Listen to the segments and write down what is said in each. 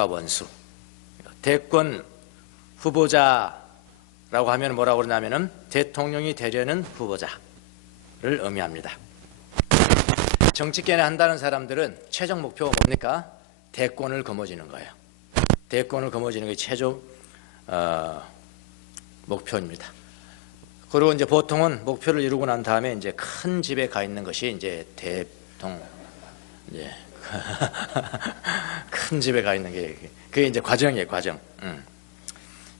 원수. 대권 후보자라고 하면 뭐라고 그러냐면은 대통령이 되려는 후보자를 의미합니다. 정치권에 한다는 사람들은 최종 목표가 뭡니까? 대권을 거머쥐는 거예요. 대권을 거머쥐는 게 최종 목표입니다. 그리고 이제 보통은 목표를 이루고 난 다음에 이제 큰 집에 가 있는 것이 이제 큰 집에 가 있는 게 그게 이제 과정이에요, 과정.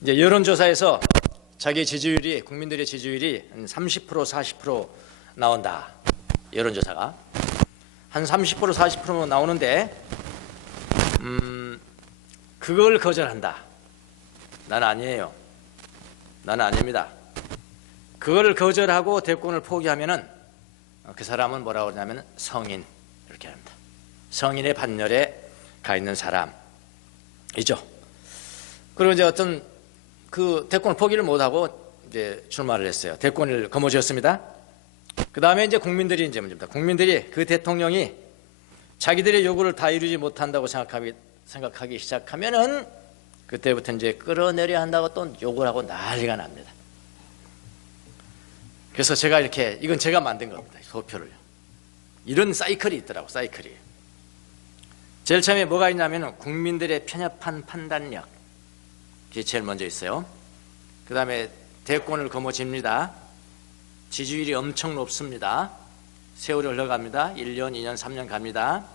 이제 여론조사에서 자기 지지율이, 국민들의 지지율이 한 30% 40% 나온다. 여론조사가 한 30% 40% 나오는데 그걸 거절한다. 나는 아니에요. 나는 아닙니다. 그걸 거절하고 대권을 포기하면은 그 사람은 뭐라고 그러냐면 성인 이렇게 합니다. 성인의 반열에 가 있는 사람이죠. 그리고 이제 어떤 그 대권을 포기를 못하고 이제 출마를 했어요. 대권을 거머쥐었습니다. 그 다음에 이제 국민들이 이제 문제입니다. 국민들이 그 대통령이 자기들의 요구를 다 이루지 못한다고 생각하기 시작하면은 그때부터 이제 끌어내려야 한다고 또 요구를 하고 난리가 납니다. 그래서 제가 이렇게, 이건 제가 만든 겁니다. 소표를. 이런 사이클이 있더라고, 사이클이. 제일 처음에 뭐가 있냐면 국민들의 편협한 판단력. 그게 제일 먼저 있어요. 그 다음에 대권을 거머쥡니다. 지지율이 엄청 높습니다. 세월이 흘러갑니다. 1년, 2년, 3년 갑니다.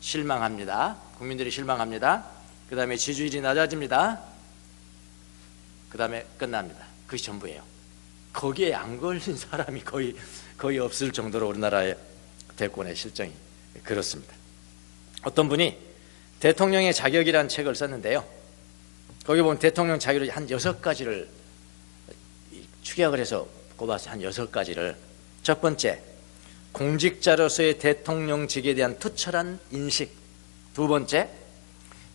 실망합니다. 국민들이 실망합니다. 그 다음에 지지율이 낮아집니다. 그 다음에 끝납니다. 그것이 전부예요. 거기에 안 걸린 사람이 거의 없을 정도로 우리나라의 대권의 실정이 그렇습니다. 어떤 분이 대통령의 자격이라는 책을 썼는데요. 거기 보면 대통령 자격을 한 6가지를 축약을 해서 꼽아서 한 6가지를. 첫 번째, 공직자로서의 대통령직에 대한 투철한 인식. 두 번째,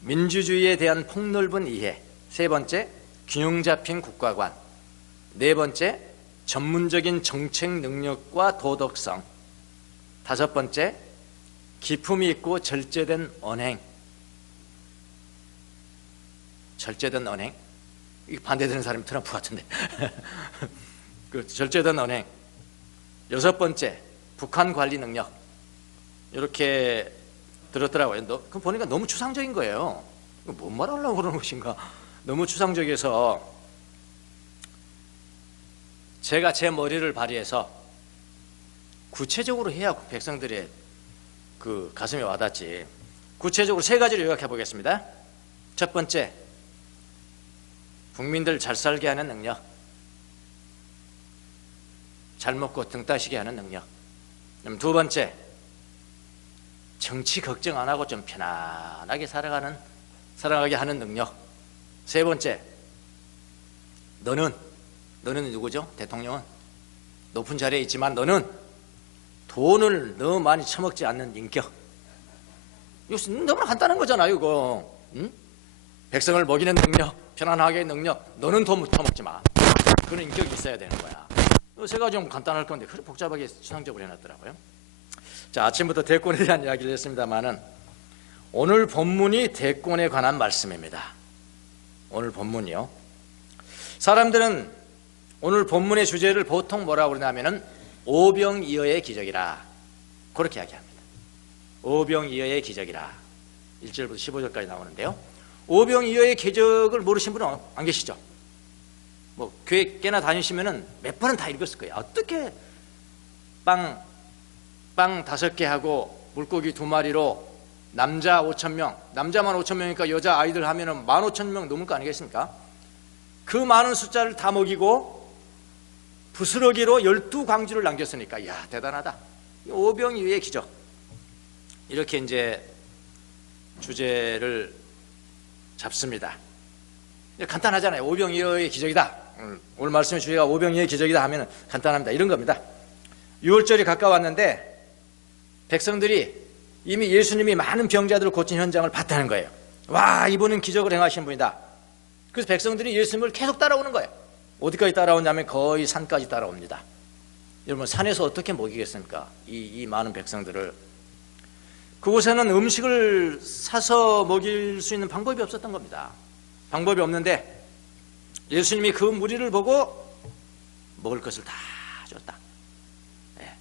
민주주의에 대한 폭넓은 이해. 세 번째, 균형 잡힌 국가관. 네 번째, 전문적인 정책 능력과 도덕성. 다섯 번째, 기품이 있고 절제된 언행. 절제된 언행. 이게 반대되는 사람이 트럼프 같은데. 그 절제된 언행. 여섯 번째, 북한 관리 능력. 이렇게 들었더라고요. 그거 보니까 너무 추상적인 거예요. 뭔 말하려고 그러는 것인가. 너무 추상적이어서 제가 제 머리를 발휘해서 구체적으로 해야 백성들의 그 가슴에 와닿지. 구체적으로 3가지를 요약해 보겠습니다. 첫 번째, 국민들 잘 살게 하는 능력. 잘 먹고 등 따시게 하는 능력. 두 번째, 정치 걱정 안 하고 좀 편안하게 살아가게 하는 능력. 세 번째, 너는 누구죠? 대통령은 높은 자리에 있지만 너는 돈을 너무 많이 처먹지 않는 인격. 이거 너무 간단한 거잖아요, 이거. 응? 백성을 먹이는 능력, 편안하게 능력. 너는 돈 처먹지 마. 그런 인격이 있어야 되는 거야. 제가 좀 간단할 건데 그렇게 복잡하게 추상적으로 해놨더라고요. 자, 아침부터 대권에 대한 이야기를 했습니다만은 오늘 본문이 대권에 관한 말씀입니다. 오늘 본문이요. 사람들은 오늘 본문의 주제를 보통 뭐라고 그러냐면은 오병이어의 기적이라 그렇게 이야기합니다. 오병이어의 기적이라. 1절부터 15절까지 나오는데요. 오병이어의 기적을 모르신 분은 안 계시죠? 뭐 교회 꽤나 다니시면은 몇 번은 다 읽었을 거예요. 어떻게 빵 5개 하고 물고기 2마리로 남자 5,000명, 남자만 5,000명이니까 여자 아이들 하면은 15,000명 넘을 거 아니겠습니까? 그 많은 숫자를 다 먹이고 부스러기로 12광주를 남겼으니까, 이야, 대단하다. 오병이어의 기적. 이렇게 이제 주제를 잡습니다. 간단하잖아요. 오병이어의 기적이다. 오늘 말씀의 주제가 오병이어의 기적이다 하면 간단합니다. 이런 겁니다. 6월절이 가까웠는데 백성들이 이미 예수님이 많은 병자들을 고친 현장을 봤다는 거예요. 와, 이분은 기적을 행하신 분이다. 그래서 백성들이 예수님을 계속 따라오는 거예요. 어디까지 따라오냐면 거의 산까지 따라옵니다. 여러분, 산에서 어떻게 먹이겠습니까? 이 많은 백성들을. 그곳에는 음식을 사서 먹일 수 있는 방법이 없었던 겁니다. 방법이 없는데 예수님이 그 무리를 보고 먹을 것을 다 줬다. 예,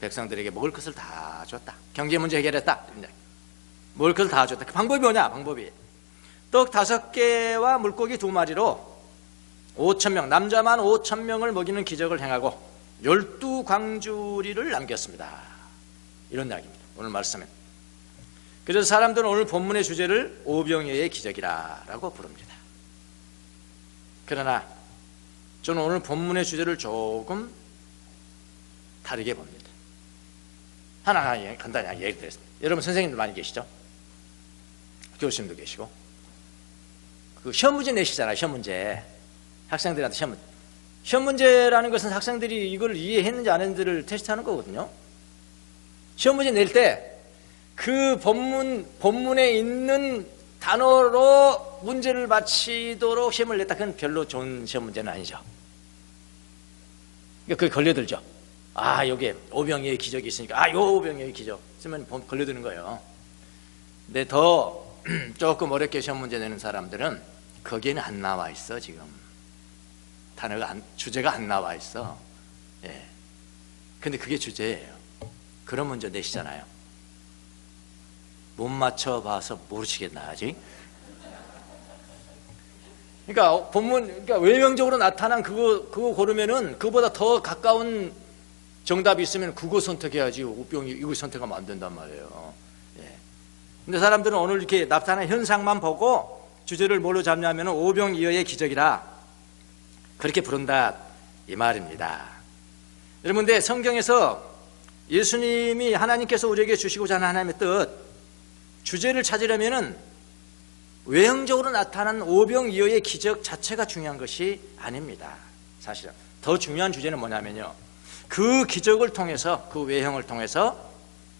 백성들에게 먹을 것을 다 줬다. 경제 문제 해결했다. 먹을 것을 다 줬다. 그 방법이 뭐냐? 방법이 떡 5개와 물고기 2마리로 5,000명, 남자만 5,000명을 먹이는 기적을 행하고 12광주리를 남겼습니다. 이런 이야기입니다. 오늘 말씀은. 그래서 사람들은 오늘 본문의 주제를 오병이어의 기적이라고 부릅니다. 그러나 저는 오늘 본문의 주제를 조금 다르게 봅니다. 하나 간단히 얘기 드리겠습니다. 여러분 선생님들 많이 계시죠? 교수님도 계시고 그 시험 문제 내시잖아요. 시험 문제. 학생들한테 시험 문제라는 것은 학생들이 이걸 이해했는지 안 했는지를 테스트하는 거거든요. 시험 문제 낼 때 그 본문에 있는 단어로 문제를 맞히도록 시험을 냈다. 그건 별로 좋은 시험 문제는 아니죠. 그러니까 그게 걸려들죠. 아, 여기에 오병이어의 기적이 있으니까 요 오병이어의 기적 쓰면 걸려드는 거예요. 근데 더 조금 어렵게 시험 문제 내는 사람들은 거기에는 안 나와 있어. 지금 단어가 주제가 안 나와 있어. 예. 근데 그게 주제예요. 그런 문제 내시잖아요. 못 맞춰봐서 모르시겠나 아직? 그러니까 그러니까 외명적으로 나타난 그거 고르면은 그거보다 더 가까운 정답이 있으면 그거 선택해야지. 오병이 이거 선택하면 안 된단 말이에요. 예. 근데 사람들은 오늘 이렇게 나타난 현상만 보고 주제를 뭘로 잡냐면은 오병이어의 기적이라 그렇게 부른다 이 말입니다. 여러분, 근데 성경에서 예수님이 하나님께서 우리에게 주시고자 하는 하나님의 뜻 주제를 찾으려면은 외형적으로 나타난 오병이어의 기적 자체가 중요한 것이 아닙니다. 사실은 더 중요한 주제는 뭐냐면요, 그 기적을 통해서, 그 외형을 통해서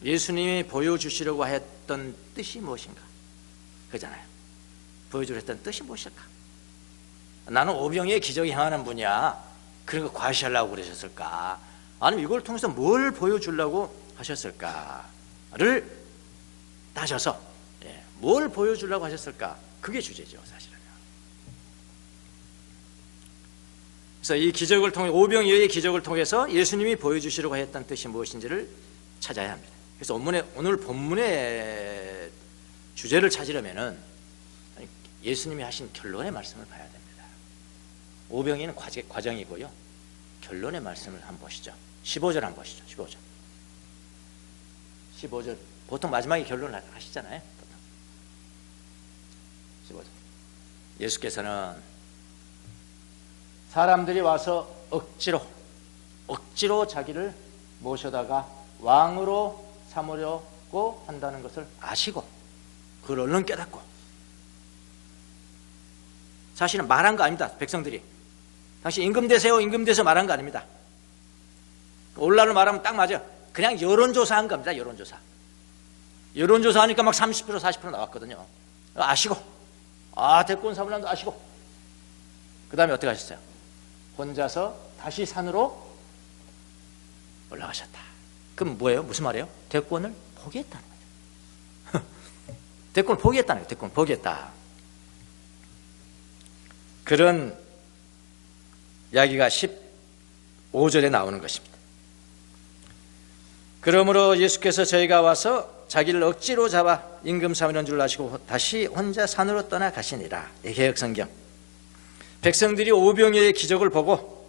예수님이 보여주시려고 했던 뜻이 무엇인가, 그잖아요. 보여주려 했던 뜻이 무엇일까? 나는 오병이어의 기적이 행하는 분이야, 그런 거 과시하려고 그러셨을까? 아니면 이걸 통해서 뭘 보여주려고 하셨을까를 따져서 뭘 보여주려고 하셨을까? 그게 주제죠, 사실은. 그래서 이 기적을 통해, 오병이어의 기적을 통해서 예수님이 보여주시려고 했던 뜻이 무엇인지를 찾아야 합니다. 그래서 오늘 본문의 주제를 찾으려면은 예수님이 하신 결론의 말씀을 봐야 됩니다. 오병이는 과정이고요, 결론의 말씀을 한번 보시죠. 15절 한번 보시죠. 15절 보통 마지막에 결론을 하시잖아요. 15절. 예수께서는 사람들이 와서 억지로 자기를 모셔다가 왕으로 삼으려고 한다는 것을 아시고 그걸 얼른 깨닫고, 사실은 말한 거 아닙니다. 백성들이 당신 임금 되세요, 임금 되세요 말한 거 아닙니다. 올라를 말하면 딱 맞아요. 그냥 여론조사한 겁니다. 여론조사하니까 막 30% 40% 나왔거든요. 아시고, 대권 사물함도 아시고, 그 다음에 어떻게 하셨어요? 혼자서 다시 산으로 올라가셨다. 그럼 뭐예요? 무슨 말이에요? 대권을 포기했다는 거죠. 대권을 포기했다는 거예요. 대권을 포기했다. 그런 이야기가 15절에 나오는 것입니다. 그러므로 예수께서 저희가 와서 자기를 억지로 잡아 임금 삼으려는 줄 아시고 다시 혼자 산으로 떠나 가시니라. 개역성경. 백성들이 오병이어의 기적을 보고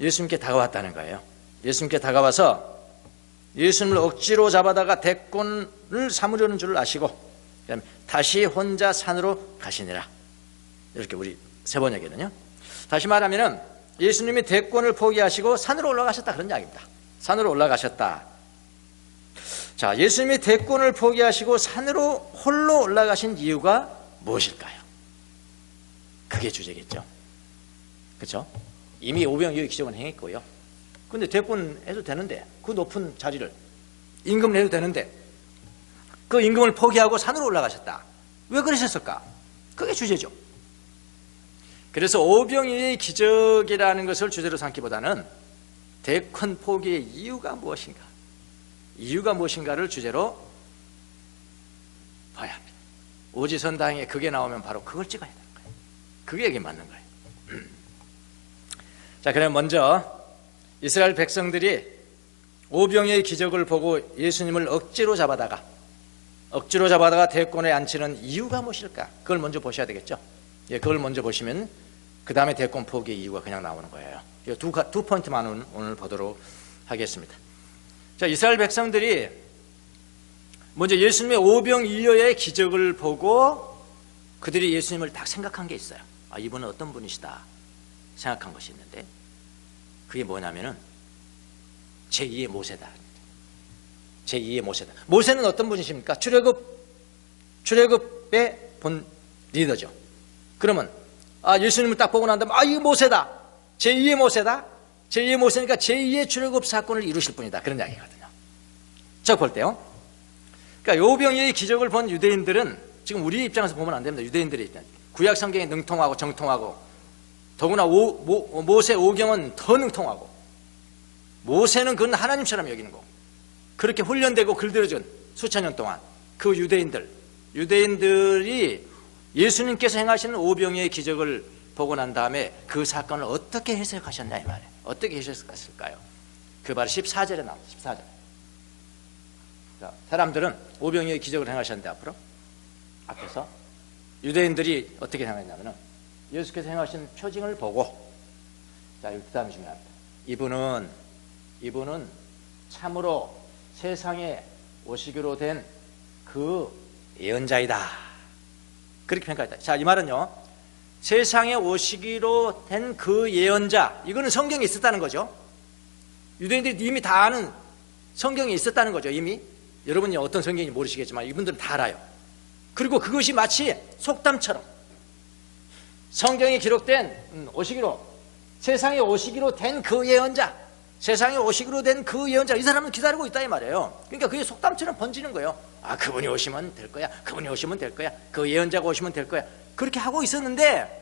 예수님께 다가왔다는 거예요. 예수님께 다가와서 예수님을 억지로 잡아다가 대권을 삼으려는 줄 아시고 그다음에 다시 혼자 산으로 가시니라. 이렇게 우리 세 번역에는요. 다시 말하면은 예수님이 대권을 포기하시고 산으로 올라가셨다, 그런 이야기입니다. 산으로 올라가셨다. 자, 예수님이 대권을 포기하시고 산으로 홀로 올라가신 이유가 무엇일까요? 그게 주제겠죠. 그렇죠? 이미 오병이어의 기적은 행했고요. 근데 대권 해도 되는데, 그 높은 자리를 임금을 해도 되는데 그 임금을 포기하고 산으로 올라가셨다. 왜 그러셨을까? 그게 주제죠. 그래서 오병이어의 기적이라는 것을 주제로 삼기보다는 대권 포기의 이유가 무엇인가를 주제로 오지선다행에 그게 나오면 바로 그걸 찍어야 되는 거예요. 그게 여기 맞는 거예요. 자, 그럼 먼저 이스라엘 백성들이 오병이의 기적을 보고 예수님을 억지로 잡아다가 대권에 앉히는 이유가 무엇일까? 그걸 먼저 보셔야 되겠죠. 예, 그걸 먼저 보시면 그 다음에 대권 포기의 이유가 그냥 나오는 거예요. 이 두 포인트만 오늘 보도록 하겠습니다. 자, 이스라엘 백성들이 먼저 예수님의 오병이어의 기적을 보고 그들이 예수님을 딱 생각한 게 있어요. 아, 이분은 어떤 분이시다 생각한 것이 있는데, 그게 뭐냐면은 제2의 모세다. 제2의 모세다. 모세는 어떤 분이십니까? 출애굽의 본 리더죠. 그러면 예수님을 딱 보고 난 다음에 이거 모세다. 제2의 모세다. 제2의 모세니까 제2의 출애굽 사건을 이루실 분이다. 그런 이야기거든요. 저 볼 때요. 그러니까 오병이의 기적을 본 유대인들은, 지금 우리 입장에서 보면 안 됩니다. 유대인들의 입장. 구약 성경에 능통하고 정통하고, 더구나 모세 오경은 더 능통하고, 모세는 그건 하나님처럼 여기는 거고, 그렇게 훈련되고 길들여진 수천 년 동안 그 유대인들이 예수님께서 행하시는 오병이의 기적을 보고 난 다음에 그 사건을 어떻게 해석하셨냐 이 말이에요. 어떻게 해석했을까요? 그 바로 14절에 나옵니다. 14절. 자, 사람들은 오병이의 기적을 행하셨는데 앞에서 유대인들이 어떻게 생각했냐면 예수께서 행하신 표징을 보고, 자, 그 다음이 중요합니다. 이분은 참으로 세상에 오시기로 된 그 예언자이다. 그렇게 평가했다. 자, 이 말은요, 세상에 오시기로 된 그 예언자, 이거는 성경에 있었다는 거죠. 유대인들이 이미 다 아는 성경에 있었다는 거죠. 이미 여러분이 어떤 성경인지 모르시겠지만 이분들은 다 알아요. 그리고 그것이 마치 속담처럼 성경에 기록된 세상에 오시기로 된 그 예언자, 세상에 오시기로 된 그 예언자, 이 사람은 기다리고 있다 이 말이에요. 그러니까 그게 속담처럼 번지는 거예요. 그분이 오시면 될 거야. 그분이 오시면 될 거야. 그 예언자가 오시면 될 거야. 그렇게 하고 있었는데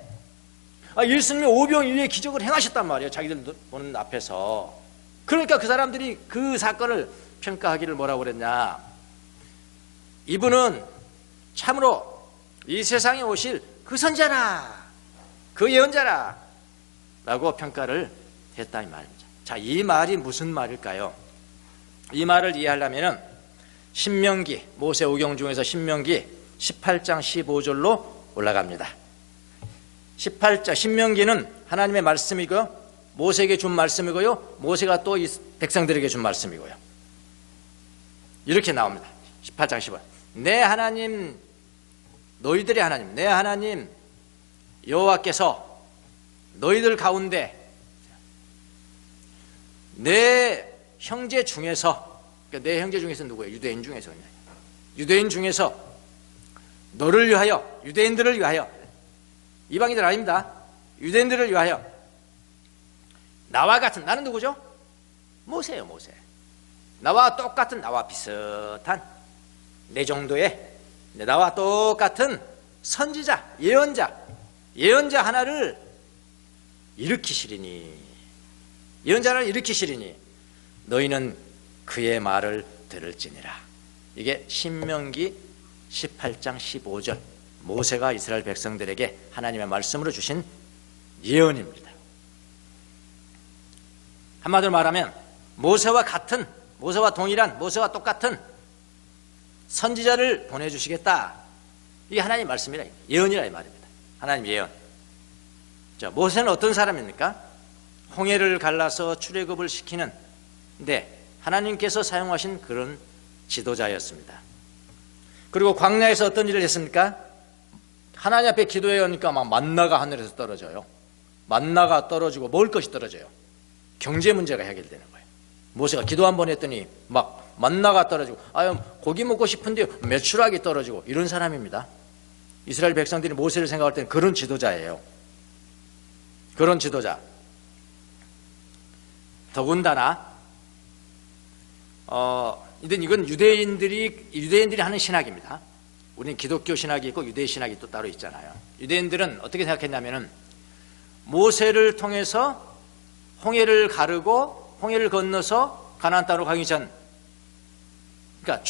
예수님이 오병이어의 기적을 행하셨단 말이에요. 자기들 보는 앞에서. 그러니까 그 사람들이 그 사건을 평가하기를 뭐라고 그랬냐, 이분은 참으로 이 세상에 오실 그 선자라, 그 예언자라 라고 평가를 했다 이 말입니다. 자, 이 말이 무슨 말일까요? 이 말을 이해하려면 신명기, 모세 오경 중에서 신명기 18장 15절로 올라갑니다. 18장 신명기는 하나님의 말씀이고요, 모세에게 준 말씀이고요, 모세가 또 이 백성들에게 준 말씀이고요. 이렇게 나옵니다. 18장 15절. 내 하나님, 너희들의 하나님, 내 하나님 여호와께서 너희들 가운데 내 형제 중에서, 그러니까 내 형제 중에서 누구예요? 유대인 중에서. 유대인 중에서 너를 위하여, 유대인들을 위하여, 이방인들 아닙니다. 유대인들을 위하여 나와 같은, 나는 누구죠? 모세예요. 모세. 나와 똑같은, 나와 비슷한 내 정도의, 나와 똑같은 선지자, 예언자 하나를 일으키시리니, 너희는 그의 말을 들을지니라. 이게 신명기 18장 15절, 모세가 이스라엘 백성들에게 하나님의 말씀으로 주신 예언입니다. 한마디로 말하면 모세와 동일한, 모세와 똑같은 선지자를 보내주시겠다. 이게 하나님 말씀이라, 예언이라 이 말입니다. 하나님 예언. 자, 모세는 어떤 사람입니까? 홍해를 갈라서 출애굽을 시키는데 하나님께서 사용하신 그런 지도자였습니다. 그리고 광야에서 어떤 일을 했습니까? 하나님 앞에 기도해 오니까 막 만나가 하늘에서 떨어져요. 만나가 떨어지고 먹을 것이 떨어져요. 경제 문제가 해결되는 거예요. 모세가 기도 한번 했더니 막 만나가 떨어지고, 고기 먹고 싶은데 메추라기 떨어지고, 이런 사람입니다. 이스라엘 백성들이 모세를 생각할 때는 그런 지도자예요. 그런 지도자. 더군다나 이건 유대인들이 하는 신학입니다. 우리는 기독교 신학이 있고 유대 신학이 또 따로 있잖아요. 유대인들은 어떻게 생각했냐면은 모세를 통해서 홍해를 가르고 홍해를 건너서 가나안 땅으로 가기 전, 그러니까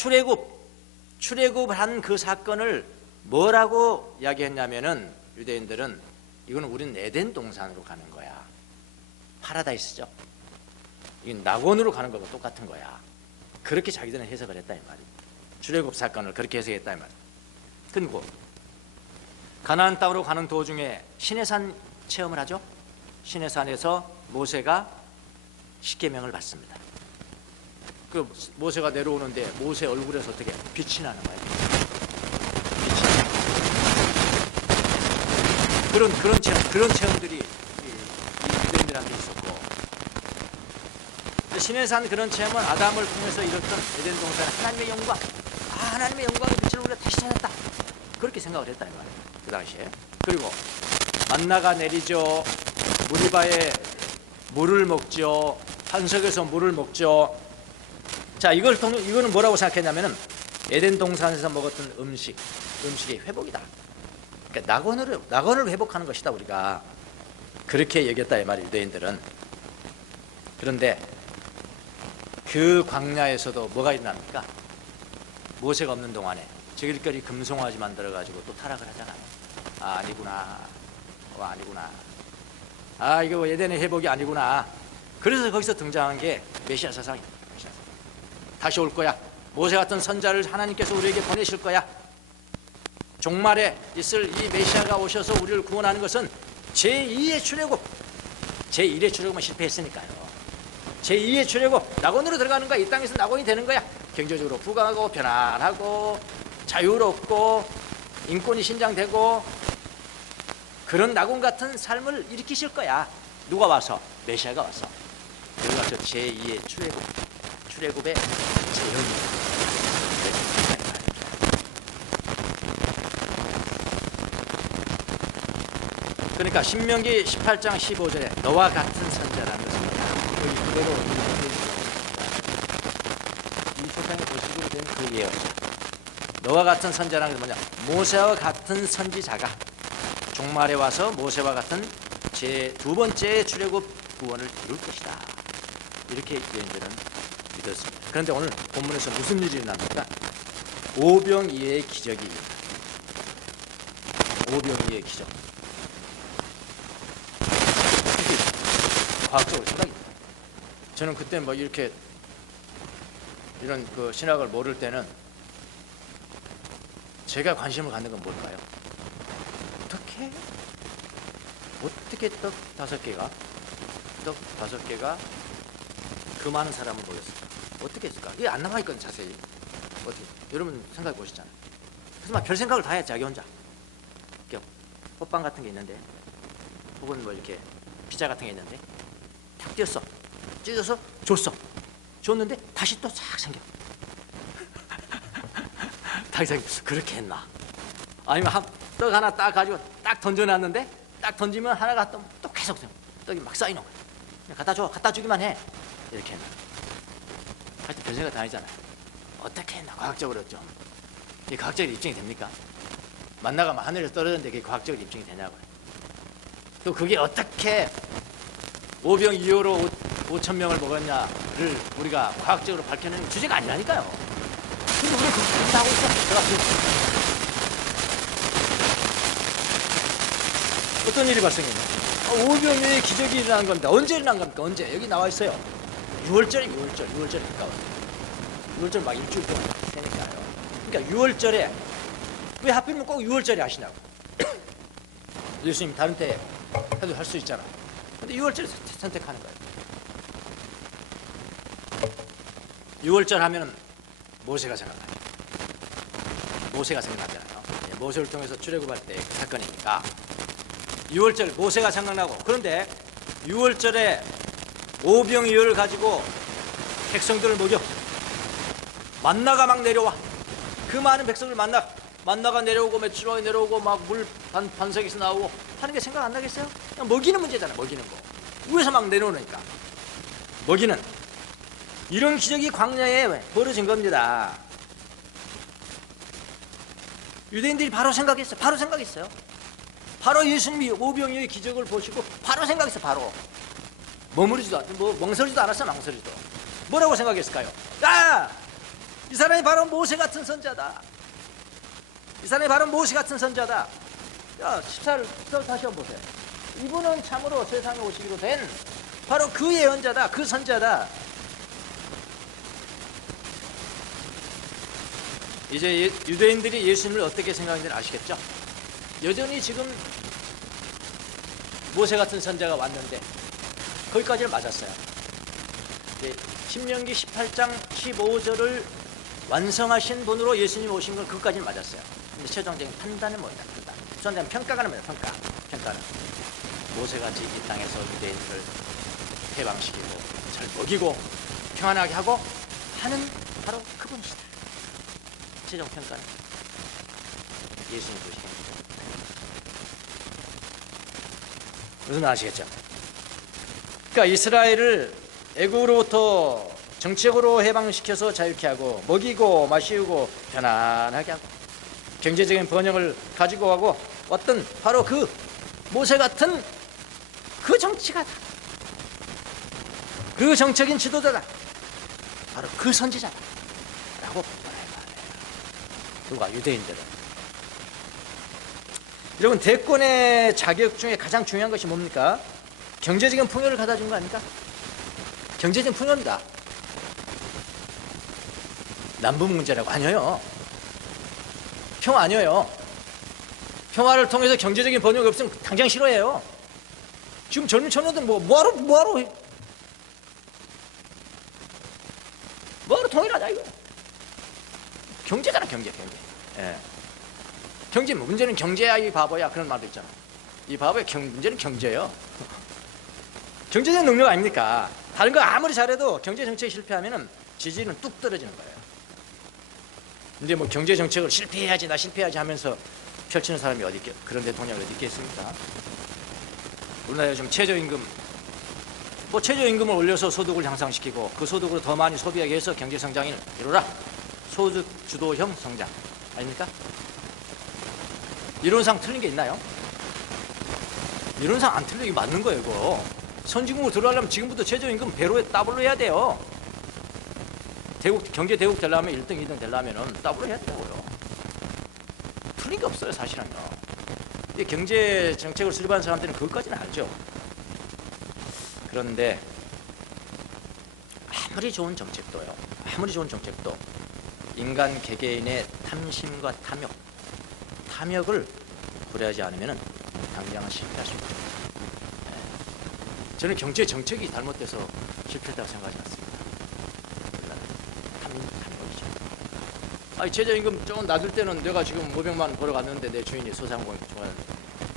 출애굽한 그 사건을 뭐라고 이야기했냐면은 유대인들은 이거는 우리는 에덴 동산으로 가는 거야. 파라다이스죠. 이건 낙원으로 가는 거하고 똑같은 거야. 그렇게 자기들은 해석을 했다 이 말이야. 출애굽 사건을 그렇게 해석했다 이 말이야. 그리고 가나안 땅으로 가는 도중에 시내산 체험을 하죠. 시내산에서 모세가 십계명을 받습니다. 그 모세가 내려오는데 모세 얼굴에서 어떻게 빛이 나는 거예요. 빛이 나는 그런 체험들이 유대인들한테 있었고, 시내산 그런 체험은 아담을 통해서 이뤘던 에덴 동산의 하나님의 영광, 하나님의 영광의 빛을 우리가 다시 찾았다, 그렇게 생각을 했다 이 말이에요. 그 당시에. 그리고 만나가 내리죠. 무리바에 물을 먹죠. 반석에서 물을 먹죠. 자, 이거는 뭐라고 생각했냐면은 에덴 동산에서 먹었던 음식의 회복이다. 그러니까 낙원을 회복하는 것이다 우리가. 그렇게 여겼다 이 말이에요 유대인들은. 그런데 그 광야에서도 뭐가 일어납니까? 모세가 없는 동안에 저길거리 금송아지 만들어 가지고 또 타락을 하잖아요. 아니구나. 아니구나. 이거 에덴의 회복이 아니구나. 그래서 거기서 등장한 게 메시아 사상이에요. 다시 올 거야. 모세 같은 선자를 하나님께서 우리에게 보내실 거야. 종말에 있을 이 메시아가 오셔서 우리를 구원하는 것은 제2의 출애굽. 제1의 출애굽은 실패했으니까요. 제2의 출애굽, 낙원으로 들어가는 거야. 이 땅에서 낙원이 되는 거야. 경제적으로 부강하고 편안하고 자유롭고 인권이 신장되고 그런 낙원 같은 삶을 일으키실 거야. 누가 와서? 메시아가 와서. 여기 와서 제2의 출애굽의 재현이. 그러니까 신명기 18장 15절에 너와 같은 선자라는 것은 뭐냐? 그대로 이 세상에 도식으로 된 그 예언. 너와 같은 선자라는 것은 뭐냐? 모세와 같은 선지자가 종말에 와서 모세와 같은 제 두 번째 출애굽 구원을 이룰 것이다. 이렇게 유대인들은 믿었습니다. 그런데 오늘 본문에서 무슨 일이 일어납니까? 오병이어의 기적이 일어납니다. 오병이어의 기적. 과학적으로 생각입니다. 저는 그때 뭐 이렇게 이런 그 신학을 모를 때는 제가 관심을 갖는 건 뭘까요? 어떻게 떡 5개가 그 많은 사람을 먹였을까? 어떻게 했을까? 이게 안 나와 있거든 자세히. 어떻게? 여러분 생각해 보시잖아요. 그래서 막 별 생각을 다 해 자기 혼자. 이렇게 호빵 같은 게 있는데, 혹은 뭐 이렇게 피자 같은 게 있는데, 탁 띄었어, 찢어서 줬는데 다시 또 싹 생겨. 다시 그렇게 했나? 아니면 떡 하나 딱 가지고 딱 던져놨는데, 딱 던지면 하나가 또 계속 떡이 막 쌓이는 거야. 그냥 갖다 주기만 해. 이렇게 했나? 하여튼 별 생각 다 아니잖아요. 어떻게 했나? 과학적으로 좀. 이게 과학적으로 입증이 됩니까? 만나가 하늘에서 떨어졌는데 그게 과학적으로 입증이 되냐고요. 또 그게 어떻게 오병이어로 5,000명을 먹었냐를 우리가 과학적으로 밝혀내는 주제가 아니라니까요. 근데 우리가 그렇게 하고 있어. 어떤 일이 발생했냐? 오병이어의 기적이 일어난 겁니다. 언제 일어난 겁니까? 언제? 여기 나와 있어요. 6월절에 가까워요. 6월절 막 일주일 동안 되니까요. 그러니까 6월절에 왜 하필이면 꼭 6월절에 하시냐고. 예수님 다른 때 해도 할 수 있잖아. 근데 6월절에 선택하는 거예요. 6월절 하면은 모세가 생각나요. 모세가 생각나잖아요. 모세를 통해서 출애굽할 때 그 사건이니까 6월절 모세가 생각나고, 그런데 6월절에 오병이어를 가지고 백성들을 먹여. 만나가 막 내려와. 그 많은 백성들 만나가 내려오고 메추라기 내려오고 막 물 반석에서 나오고 하는 게 생각 안 나겠어요? 그냥 먹이는 문제잖아. 먹이는 거. 위에서 막 내려오니까 먹이는 이런 기적이 광야에 벌어진 겁니다. 유대인들이 바로 생각했어요. 바로 예수님이 오병이어의 기적을 보시고 바로 생각했어요. 바로 멍설지도 않았어. 망설이도. 뭐라고 생각했을까요? 이 사람이 바로 모세 같은 선자다. 이 사람이 바로 모세 같은 선자다. 자, 14절 다시 한번 보세요. 이분은 참으로 세상에 오시기로 된 바로 그 예언자다, 그 선자다. 이제 유대인들이 예수님을 어떻게 생각하는지 아시겠죠? 여전히 지금 모세 같은 선자가 왔는데 거기까지는 맞았어요. 신명기 18장 15절을 완성하신 분으로 예수님 오신 건 그것까지는 맞았어요. 근데 최종적인 판단은 뭐냐? 판단. 최종적인 평가가 뭐냐? 평가는 모세같이 이 땅에서 유대인들을 해방시키고 잘 먹이고 평안하게 하고 하는 바로 그분이시다. 최종 평가는 예수님 보시는 거죠. 무슨 말 아시겠죠? 그러니까 이스라엘을 애국으로부터 정책으로 해방시켜서 자유케 하고 먹이고 마시고 편안하게 하고 경제적인 번영을 가지고 가고 어떤 바로 그 모세 같은 그 정치가다. 그 정책인 지도자다. 바로 그 선지자다 라고 말해요. 누가? 유대인들은. 여러분, 대권의 자격 중에 가장 중요한 것이 뭡니까? 경제적인 풍요를 가다 준 거 아닙니까? 경제적인 풍요입니다. 남북 문제라고 아니에요. 평화 아니에요. 평화를 통해서 경제적인 번영이 없으면 당장 싫어해요. 지금 젊은 청년들 뭐하러 통일하자 이거. 경제잖아, 경제. 예. 경제 문제는 경제야 이 바보야 그런 말도 있잖아. 이 바보야 문제는 경제예요. 경제적 능력 아닙니까? 다른 거 아무리 잘해도 경제 정책이 실패하면은 지지는 뚝 떨어지는 거예요. 근데 뭐 경제 정책을 실패해야지 하면서 펼치는 사람이 어디 있겠? 그런 대통령이 어디 있겠습니까? 우리나라 요즘 최저임금을 올려서 소득을 향상시키고 그 소득으로 더 많이 소비하게 해서 경제 성장을 이루라. 소득 주도형 성장 아닙니까? 이론상 틀린 게 있나요? 이론상 안 틀려. 이게 맞는 거예요, 이거. 선진국으로 들어가려면 지금부터 최저임금 배로 더블로 해야 돼요. 경제 대국 되려면 1등, 2등 되려면 더블로 해야 되고요. 틀린 게 없어요, 사실은요. 경제 정책을 수립하는 사람들은 그것까지는 알죠. 그런데 아무리 좋은 정책도 인간 개개인의 탐심과 탐욕을 고려하지 않으면 당장은 실패할 수 있다. 저는 경제 정책이 잘못돼서 실패했다고 생각하지 않습니다. 탐욕이죠. 아니, 최저임금 조금 낮을 때는 내가 지금 500만 원 벌어갔는데 내 주인이 소상공인 좋아하는데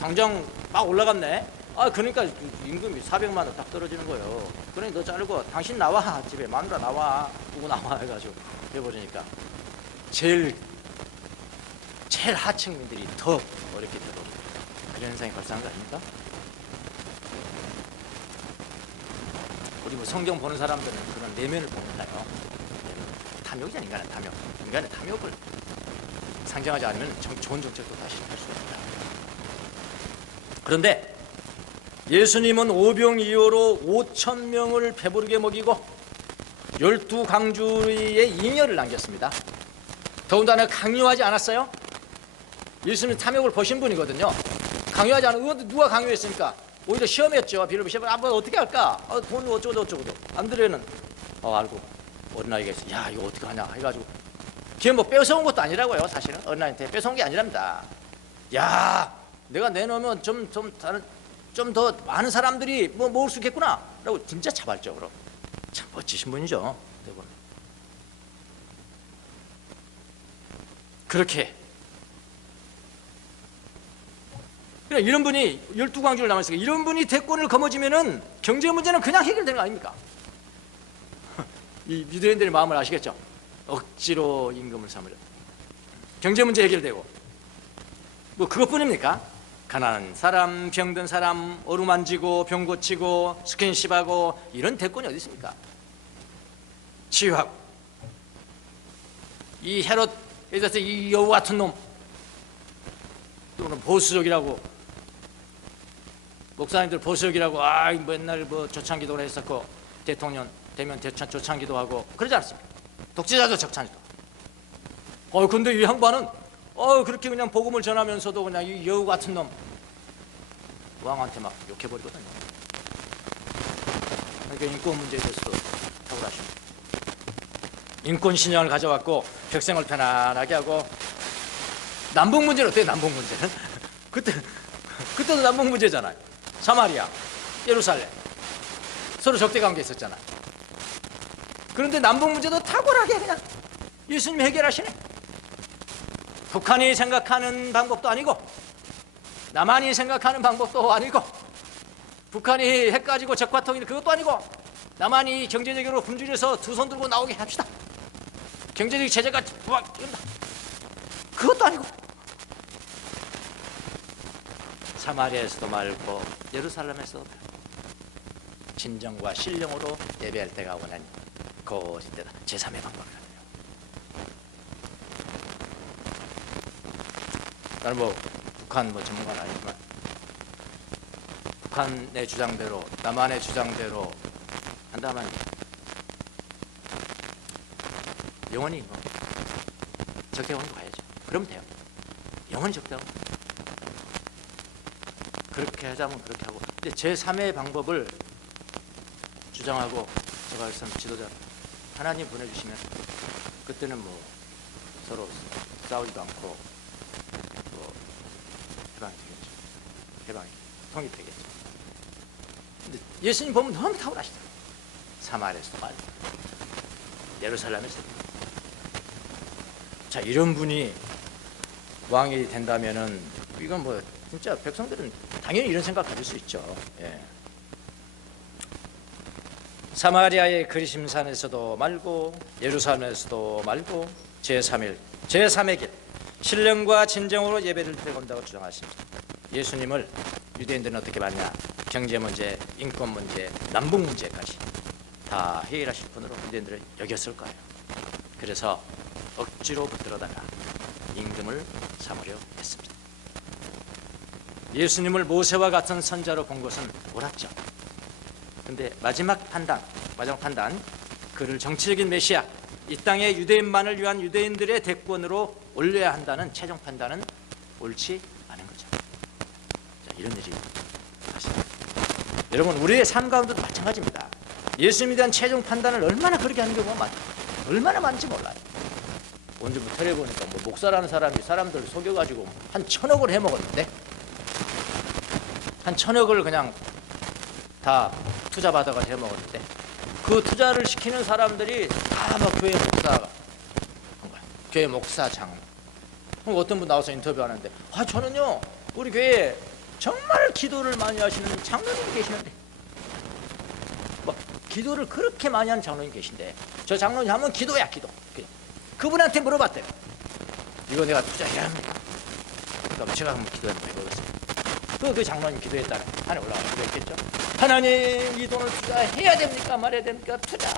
당장 막 올라갔네. 그러니까 임금이 400만 원 딱 떨어지는 거예요. 그러니 너 자르고 당신 나와, 집에 마누라 나와, 누구 나와 해가지고 해버리니까 제일 하층민들이 더 어렵게 들어오고 그런 현상이 발생한 거 아닙니까? 우리 뭐 성경 보는 사람들은 그런 내면을 보니까요. 탐욕이잖아, 인간의 탐욕을 상정하지 않으면 좋은 정책도 다시 할 수 없다. 그런데 예수님은 오병이어로 5,000명을 배부르게 먹이고 12강주의 잉여를 남겼습니다. 더군다나 강요하지 않았어요. 예수님은 탐욕을 보신 분이거든요. 강요하지 않은 누가 강요했습니까? 오히려 시험했죠. 빌립보 시험. 어떻게 할까? 돈 어쩌고 안드레는 알고 어린아이가 있어. 야, 이거 어떻게 하냐 해가지고 걔 뭐 뺏어온 것도 아니라고요. 사실은 어린아이한테 뺏어온 게 아니랍니다. 야, 내가 내놓으면 좀 더 많은 사람들이 뭐 먹을 수 있겠구나 라고 진짜 자발적으로. 참 멋지신 분이죠. 그렇게 이런 분이 12강주를 남았으니까 이런 분이 대권을 거머쥐면은 경제 문제는 그냥 해결되는 거 아닙니까? 이 유대인들의 마음을 아시겠죠? 억지로 임금을 삼으려 경제 문제 해결되고 뭐 그것뿐입니까? 가난한 사람, 병든 사람 어루만지고 병 고치고 스킨십하고 이런 대권이 어디 있습니까? 치유하고 이 헤롯에 대해서 이 여우 같은 놈 또는 보수적이라고 목사님들 보수적이라고 맨날 뭐 조창기도를 했었고 대통령 되면 조창기도 하고 그러지 않습니까? 독재자도 적창기도. 근데 이 양반은 그렇게 그냥 복음을 전하면서도 그냥 이 여우 같은 놈 왕한테 막 욕해버리거든요. 그러니까 인권 문제에 대해서도 탁월하십니다. 인권 신앙을 가져왔고 백성을 편안하게 하고, 남북 문제는 어때요? 남북 문제는 그때도 남북 문제잖아요. 사마리아, 예루살렘 서로 적대 관계 있었잖아요. 그런데 남북 문제도 탁월하게 그냥 예수님이 해결하시네. 북한이 생각하는 방법도 아니고 남한이 생각하는 방법도 아니고, 북한이 핵 가지고 적화 통일 그것도 아니고, 남한이 경제적으로 굶주려서 두 손 들고 나오게 합시다. 경제적 제재가 막 이런다. 그것도 아니고, 사마리아에서도 말고 예루살렘에서도 말고 진정과 신령으로 예배할 때가 오나니 그것이 때다. 제3의 방법이라고요. 나는 뭐 북한 전문가는 아니지만, 북한의 주장대로 남한의 주장대로 한다면 영원히 뭐 적대원으로 가야죠. 그러면 돼요. 영원히 적대원. 그렇게 하자면 그렇게 하고. 근데 제3의 방법을 주장하고 제가 알선 지도자 하나님 보내주시면 그때는 뭐 서로 싸우지도 않고 뭐 해방이 되겠죠. 해방이 통일되겠죠. 근데 예수님 보면 너무 탁월하시더라고요. 사마리아에서도 말고 예루살렘에서도. 자, 이런 분이 왕이 된다면은 이건 뭐 진짜 백성들은 당연히 이런 생각 가질 수 있죠. 예. 사마리아의 그리심산에서도 말고 예루살렘에서도 말고 제3의 길, 신령과 진정으로 예배를 드려본다고 주장하십니다. 예수님을 유대인들은 어떻게 봤냐? 경제 문제, 인권 문제, 남북 문제까지 다 해결하실 분으로 유대인들을 여겼을 거예요. 그래서 억지로 붙들어다가 임금을 삼으려 했습니다. 예수님을 모세와 같은 선자로 본 것은 옳았죠. 근데 마지막 판단, 그를 정치적인 메시아, 이 땅의 유대인만을 위한 유대인들의 대권으로 올려야 한다는 최종 판단은 옳지 않은 거죠. 자, 이런 일이 발생합니다. 여러분, 우리의 삶 가운데도 마찬가지입니다. 예수님에 대한 최종 판단을 얼마나 그렇게 하는 경우가 얼마나 많은지 몰라요. 언제부터 텔레보니까 뭐 목사라는 사람이 사람들 속여가지고 한 1,000억을 해먹었는데, 한 1,000억을 그냥 다 투자 받아가 해먹었는데, 그 투자를 시키는 사람들이 다 막 교회 목사가 한 거야. 교회 목사장. 어떤 분 나와서 인터뷰하는데, 저는요 우리 교회에 정말 기도를 많이 하시는 장로님이 계시는데, 막 기도를 그렇게 많이 하는 장로님이 계신데, 저 장로님 하면 기도야, 기도. 그분한테 물어봤대요. 이거 내가 투자해야 합니까? 그러니까 제가 한번 기도해보면 되겠어요. 그 장로님 기도했다가 하늘 올라가서 기도했겠죠. 하나님, 이 돈을 투자해야 됩니까? 말해야 됩니까? 투자.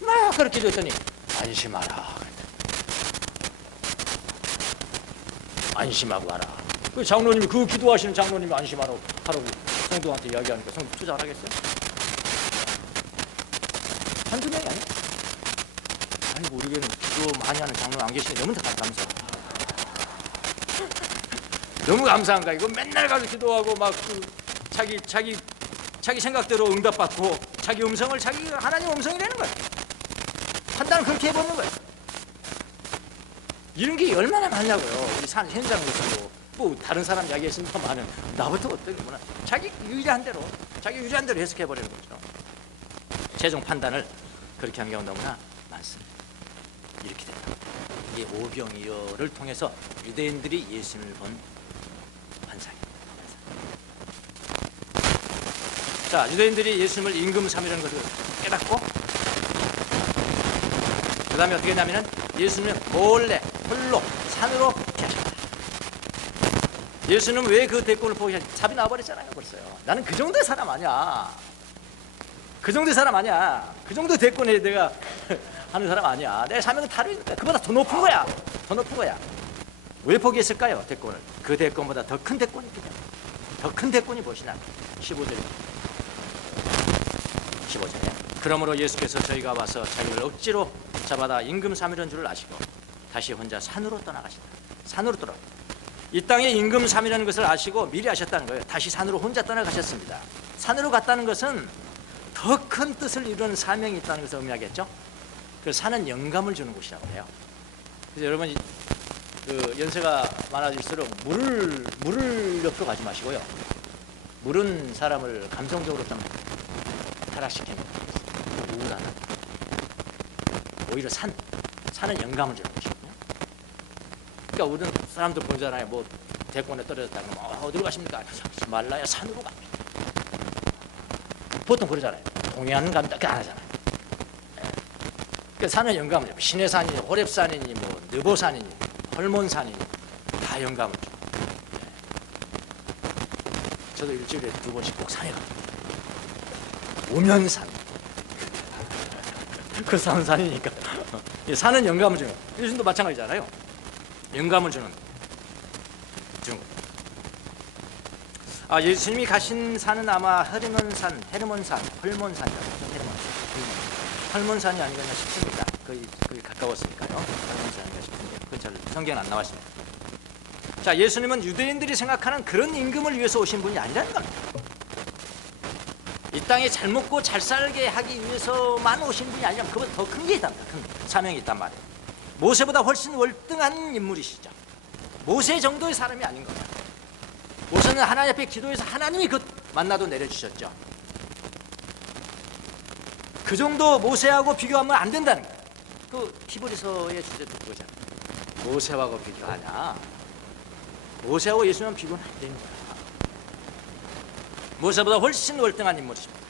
막 그렇게 기도했더니 안심하라. 안심하고 하라. 그 장로님이, 그 기도하시는 장로님이 안심하라고 성도한테 이야기하니까 성도 투자 안 하겠어요? 한두 명이 아니야. 아니, 우리 교회는 기도 많이 하는 장로 안 계시니 너무 감사합니다. 너무 감사한 거야. 이거 맨날 가서 기도하고 막 자기 생각대로 응답받고 자기 음성을 자기가 하나님 음성이라는 거야. 판단을 그렇게 해보는 거야. 이런 게 얼마나 많냐고요. 우리 산 현장에서도 뭐 다른 사람 이야기했으면 더 많은, 나부터 어떻게구나. 자기 유리한 대로 해석해버리는 거죠. 최종 판단을 그렇게 하는 경우가 너무나 많습니다. 이렇게 된다. 이게 오병이어를 통해서 유대인들이 예수님을 본 환상입니다. 자, 유대인들이 예수님을 임금 삼으라는 것을 깨닫고, 그 다음에 어떻게 했냐면 예수님을 몰래 홀로 산으로 피하셨다. 예수님은 왜 그 대권을 포기하셨지? 답이 나와버렸잖아요. 벌써요. 나는 그 정도의 사람 아니야. 그 정도 대권에 내가 하는 사람 아니야. 내 사명은 다른 거야. 그보다 더 높은 거야. 왜 포기했을까요? 대권을. 그 대권보다 더 큰 대권이 있기 때문에. 더 큰 대권이 무엇이냐? 15절입니다. 15절에 그러므로 예수께서 저희가 와서 자기를 억지로 잡아다 임금 삼으려는 줄을 아시고 다시 혼자 산으로 떠나가신다. 산으로 떠나. 이 땅에 임금삼이라는 것을 아시고 미리 아셨다는 거예요. 다시 산으로 혼자 떠나가셨습니다. 산으로 갔다는 것은 더 큰 뜻을 이루는 사명이 있다는 것을 의미하겠죠. 그 산은 영감을 주는 곳이라고 해요. 그래서 여러분 그 연세가 많아질수록 물을 옆으로 가지 마시고요. 물은 사람을 감성적으로 좀 타락시키는 우울하다. 오히려 산은 영감을 주는 곳이거든요. 그러니까 우리는 사람들 보잖아요. 뭐 대권에 떨어졌다 그러면 어디로 가십니까? 말라야 산으로 갑니다. 보통 그러잖아요. 동해안 갑니다. 그렇게 안 하잖아요. 그러니까 산은 영감을 줍니다. 신해산이니 호랩산이니 뭐 느보산이니 헐몬산이니 다 영감을 줍니다. 저도 일주일에 2번씩 꼭 산에 갑니다. 오면산. 그 산이니까. 산은 영감을 주는 거예요. 예수님도 마찬가지잖아요. 영감을 주는 거예요. 예수님이 가신 산은 아마 헤르몬산이라고 하죠. 헐몬산이 아닌가 싶습니다. 거의 가까웠으니까요. 헐몬산이 아닌가 싶은데 그건 잘 성경에 안 나왔습니다. 자, 예수님은 유대인들이 생각하는 그런 임금을 위해서 오신 분이 아니라는 겁니다. 이 땅에 잘 먹고 잘 살게 하기 위해서만 오신 분이 아니라 그보다 더 큰 게 있답니다. 큰 사명이 있단 말이에요. 모세보다 훨씬 월등한 인물이시죠. 모세 정도의 사람이 아닌 겁니다. 모세는 하나님 앞에 기도해서 하나님이 그 만나도 내려주셨죠. 그 정도 모세하고 비교하면 안 된다는 거예요. 그 히브리서의 주제도 그거잖아요. 모세하고 비교하냐? 모세하고 예수님은 비교는 안 됩니다. 모세보다 훨씬 월등한 인물이십니다.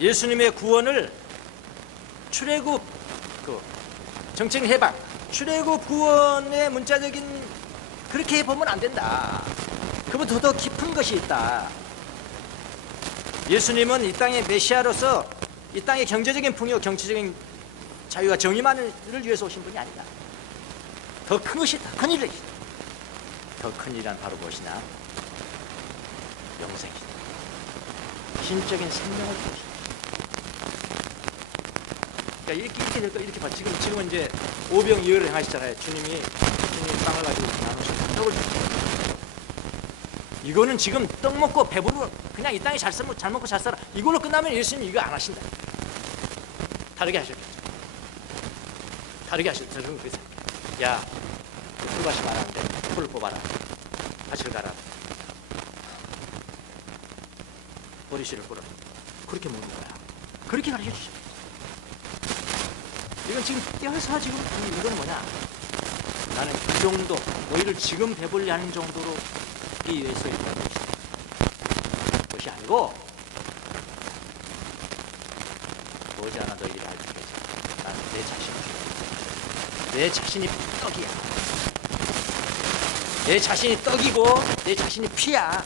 예수님의 구원을 출애굽, 정책 해방, 출애굽 구원의 문자적인 그렇게 보면 안 된다. 그보다 더 깊은 것이 있다. 예수님은 이 땅의 메시아로서 이 땅의 경제적인 풍요, 정치적인 자유와 정의만을 위해서 오신 분이 아니다. 더 큰 것이 있다. 큰 일이 있다. 더 큰 일이란 바로 무엇이냐? 영생이다. 신적인 생명을 주십니다. 그러니까 이렇게 봐. 지금은 이제 오병이어를 행하시잖아요. 주님이 빵을 가지고 나누셔서 떡을 주십니다. 이거는 지금 떡 먹고 배부르고 그냥 이 땅에 잘 먹고 잘 살아. 이걸로 끝나면 예수님이 이거 안 하신다. 다르게 하셨겠죠. 다르게 하셨죠. 저는 그래서 야, 풀밭이 많았는데 풀을 뽑아라. 밭을 가라. 보리씨를 뿌려. 그렇게 먹는 거야. 그렇게 가르쳐 주셔. 이건 지금 떼어서 지금 이거는 뭐냐? 나는 이 정도 너희를 지금 배불리 하는 정도로 이 위해서 이루어진 것이 아니고 머지않아 너희를 알게 되지. 나는 내 자신이 떡이야. 내 자신이 떡이고 내 자신이 피야.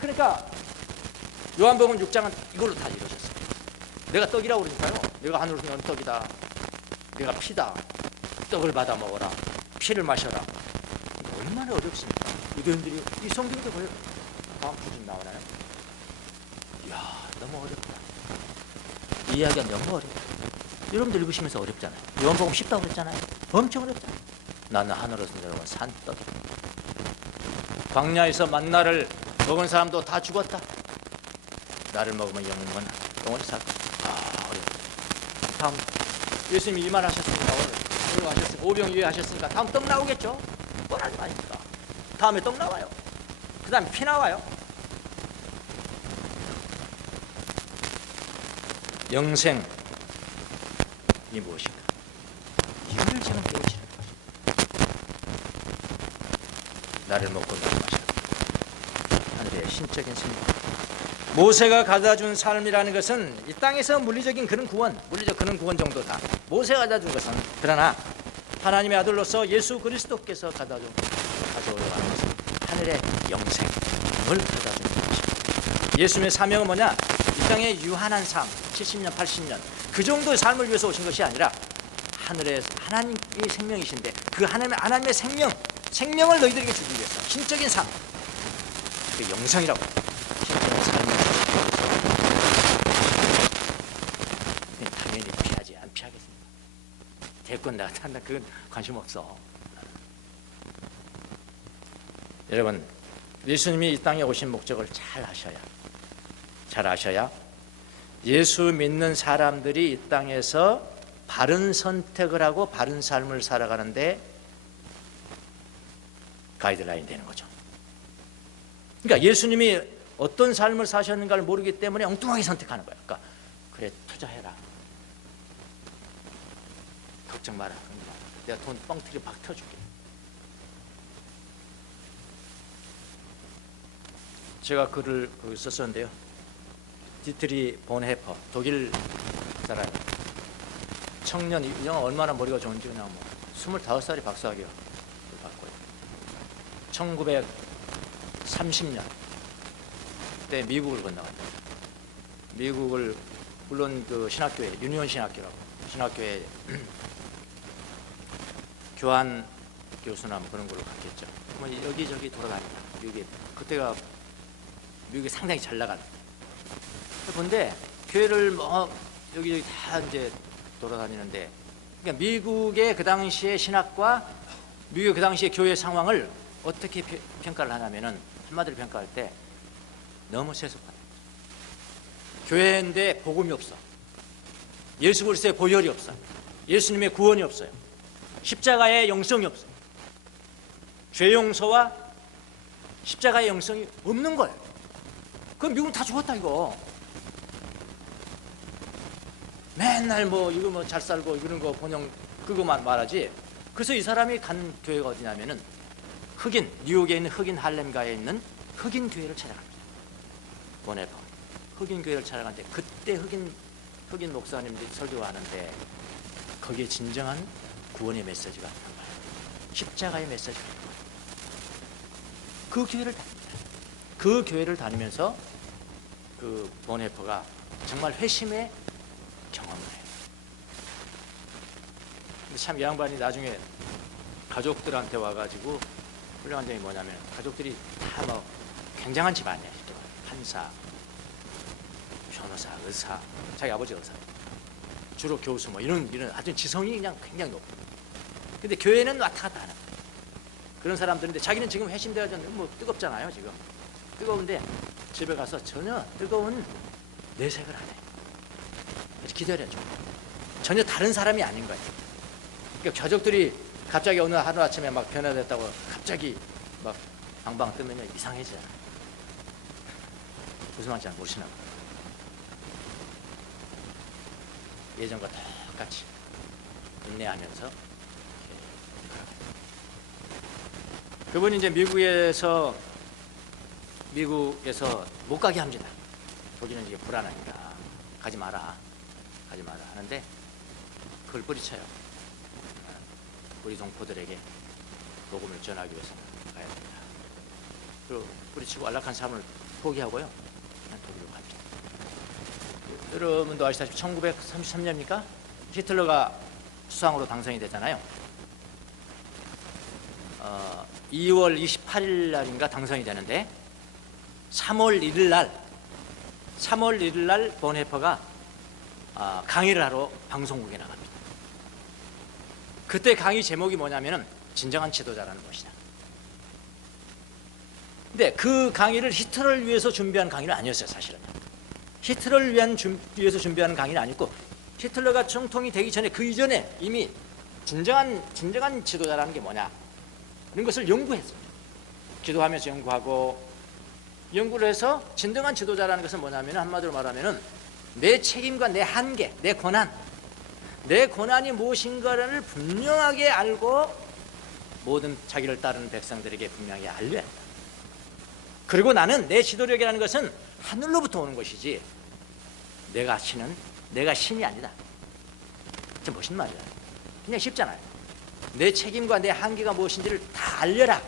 그러니까 요한복음 6장은 이걸로 다 이루어졌어요. 내가 떡이라고 그러니까요. 내가 하늘에서 나온 떡이다. 내가 피다. 떡을 받아 먹어라. 피를 마셔라. 얼마나 어렵습니까? 유대인들이 이 성경도 보여요. 다음 주좀 나오나요? 이야, 너무 어렵다. 이해하기가 너무 어렵다. 여러분들 읽으시면서 어렵잖아요. 요한복음 쉽다고 그랬잖아요. 엄청 어렵잖아요. 나는 하늘에서 내려온 산떡. 광야에서 만나를 먹은 사람도 다 죽었다. 나를 먹으면 영원히 살 거야. 어렵다. 다음 예수님이 이 말 하셨으니까 오늘 하셨으니까 오병이어 하셨으니까 다음 떡 나오겠죠? 뻔하지 마십니까? 다음에 떡 나와요. 그 다음에 피 나와요. 영생이 무엇인가? 이걸 지금 배우시는 것입니다. 나를 먹고 나를 마시라. 하늘의 신적인 생명. 모세가 가져준 삶이라는 것은 이 땅에서 물리적인 그런 구원, 물리적 그런 구원 정도다. 모세가 가져준 것은 그러나 하나님의 아들로서 예수 그리스도께서 가져오려고 하는 것은 하늘의 영생을 가져준 것입니다. 예수님의 사명은 뭐냐? 이 땅의 유한한 삶, 70년, 80년 그 정도의 삶을 위해서 오신 것이 아니라 하늘의 하나님의 생명이신데 그 하나님의 생명을 너희들에게 주기 위해서 신적인 삶, 그 영생이라고 신적인 삶을 당연히 피하지 안 피하겠습니까? 대권 내가 탄다 그건 관심 없어. 여러분, 예수님이 이 땅에 오신 목적을 잘 아셔야 예수 믿는 사람들이 이 땅에서 바른 선택을 하고 바른 삶을 살아가는데 가이드라인이 되는 거죠. 그러니까 예수님이 어떤 삶을 사셨는가를 모르기 때문에 엉뚱하게 선택하는 거예요. 그러니까 그래, 투자해라, 걱정 마라, 내가 돈 뻥튀기 박 펴줄게. 제가 글을 썼었는데요. 디트리 본헤퍼, 독일 사람, 청년, 이 영화 얼마나 머리가 좋은지 그냥 뭐 25살이 박사학위를 받고요. 1930년 때 미국을 건너갔다. 미국을 물론 그 신학교에, 유니온 신학교라고 신학교에 교환 교수나 뭐 그런 걸로 갔겠죠. 뭐 여기저기 돌아다니다. 그때가 미국이 상당히 잘 나간. 그런데 교회를 뭐 여기저기 다 이제 돌아다니는데, 그러니까 미국의 그 당시의 신학과 미국의 그 당시의 교회 상황을 어떻게 평가를 하냐면은, 한마디로 평가할 때 너무 세속하다. 교회인데 복음이 없어. 예수 그리스도의 보혈이 없어. 예수님의 구원이 없어요. 십자가의 영성이 없어. 죄 용서와 십자가의 영성이 없는 거예요. 그럼 미국은 다 죽었다 이거. 맨날 뭐 이거 뭐 잘 살고 이런 거 번영 그거만 말하지. 그래서 이 사람이 간 교회가 어디냐면은 흑인, 뉴욕에 있는 흑인 할렘가에 있는 흑인 교회를 찾아갑니다. 본헤퍼 흑인 교회를 찾아가는데, 그때 흑인 목사님들이 설교하는데 거기에 진정한 구원의 메시지가 있는 거예요. 십자가의 메시지가 있는 거예요. 그 교회를 다닙니다. 그 교회를 다니면서 그 본헤퍼가 정말 회심의 경험을 해요. 근데 참 이 양반이 나중에 가족들한테 와가지고 훌륭한 점이 뭐냐면, 가족들이 다 뭐 굉장한 집안이에요. 판사, 변호사, 의사, 자기 아버지 의사, 주로 교수 뭐 이런 아주 지성이 그냥 굉장히 높고. 근데 교회는 왔다 갔다 하는 거예요. 그런 사람들인데 자기는 지금 회심돼가지고 뭐 뜨겁잖아요. 지금 뜨거운데 집에 가서 전혀 뜨거운 내색을 안 해. 기다려 줘. 전혀 다른 사람이 아닌 거예요. 그러니까 가족들이 갑자기 어느 하루 아침에 막 변화됐다고 갑자기 막 방방 뜨면요 이상해져요. 무슨 말인지 잘 모르시나 봐요. 예전과 똑같이 인내하면서. 그분이 이제 미국에서 못 가게 합니다. 독일은 이게 불안하니까 가지 마라 하는데 그걸 뿌리쳐요. 우리 동포들에게 복음을 전하기 위해서 가야 됩니다. 그리고 뿌리치고 안락한 삶을 포기하고요, 그냥 독일로 갑니다. 여러분도 아시다시피 1933년입니까? 히틀러가 수상으로 당선이 됐잖아요. 2월 28일 날인가 당선이 되는데 3월 1일 날 본헤퍼가 강의를 하러 방송국에 나갑니다. 그때 강의 제목이 뭐냐면은 진정한 지도자라는 것이다. 근데 그 강의를 히틀러를 위해서 준비한 강의는 아니었어요. 사실은 히틀러를 위해서 준비하는 강의는 아니고, 히틀러가 총통이 되기 전에 그 이전에 이미 진정한 지도자라는 게 뭐냐 이런 것을 연구했어요. 기도하면서 연구를 해서 진정한 지도자라는 것은 뭐냐면, 한마디로 말하면은 내 책임과 내 한계, 내 고난이 무엇인가를 분명하게 알고 모든 자기를 따르는 백성들에게 분명히 알려야 한다. 그리고 나는 내 지도력이라는 것은 하늘로부터 오는 것이지 내가 신이 아니다. 참 멋있는 말이야. 그냥 쉽잖아요. 내 책임과 내 한계가 무엇인지를 다 알려라.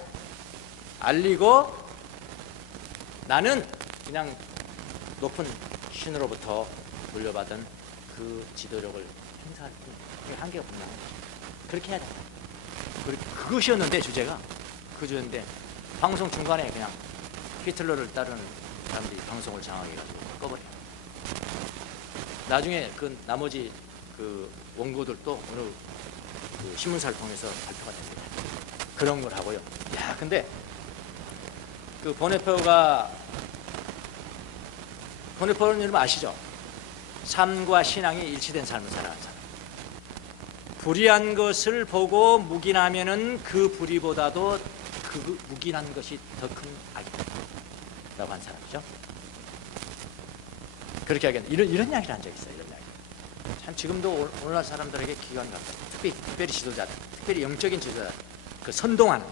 알리고 나는 그냥 높은 신으로부터 물려받은 그 지도력을 행사할 뿐. 한계가 분명한 거죠. 그렇게 해야 된다. 그것이었는데 주제인데 방송 중간에 그냥 히틀러를 따르는 사람들이 방송을 장악해가지고 꺼버려요. 나중에 그 나머지 그 원고들도 어느 그 신문사를 통해서 발표가 됩니다. 그런 걸 하고요. 야, 근데 그 보네포는 여러분 아시죠? 삶과 신앙이 일치된 삶을 살아가는 사람. 불의한 것을 보고 묵인하면은 그 불의보다도 그 묵인한 것이 더 큰 악이다라고 한 사람이죠. 그렇게 하겠네. 이런 이야기를 한 적이 있어요. 이런 이야기. 참 지금도 오늘날 사람들에게 기관이 같아요. 특별히 지도자들, 특별히 영적인 지도자들, 그 선동하는.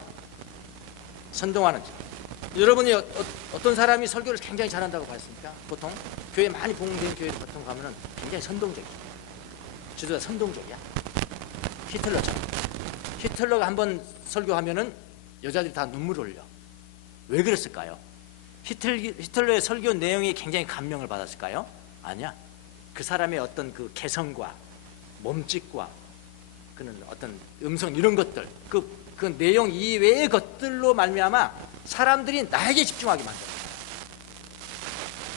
여러분이 어떤 사람이 설교를 굉장히 잘한다고 봤습니까? 보통 교회 많이 봉된 교회 보통 가면은 굉장히 선동적이야. 지도자 선동적이야. 히틀러처럼. 히틀러가 한번 설교하면은 여자들이 다 눈물 흘려. 왜 그랬을까요? 히틀러의 설교 내용이 굉장히 감명을 받았을까요? 아니야. 그 사람의 어떤 그 개성과 몸짓과 그는 어떤 음성 이런 것들, 그 내용 이외의 것들로 말미암아 사람들이 나에게 집중하게 만들어요.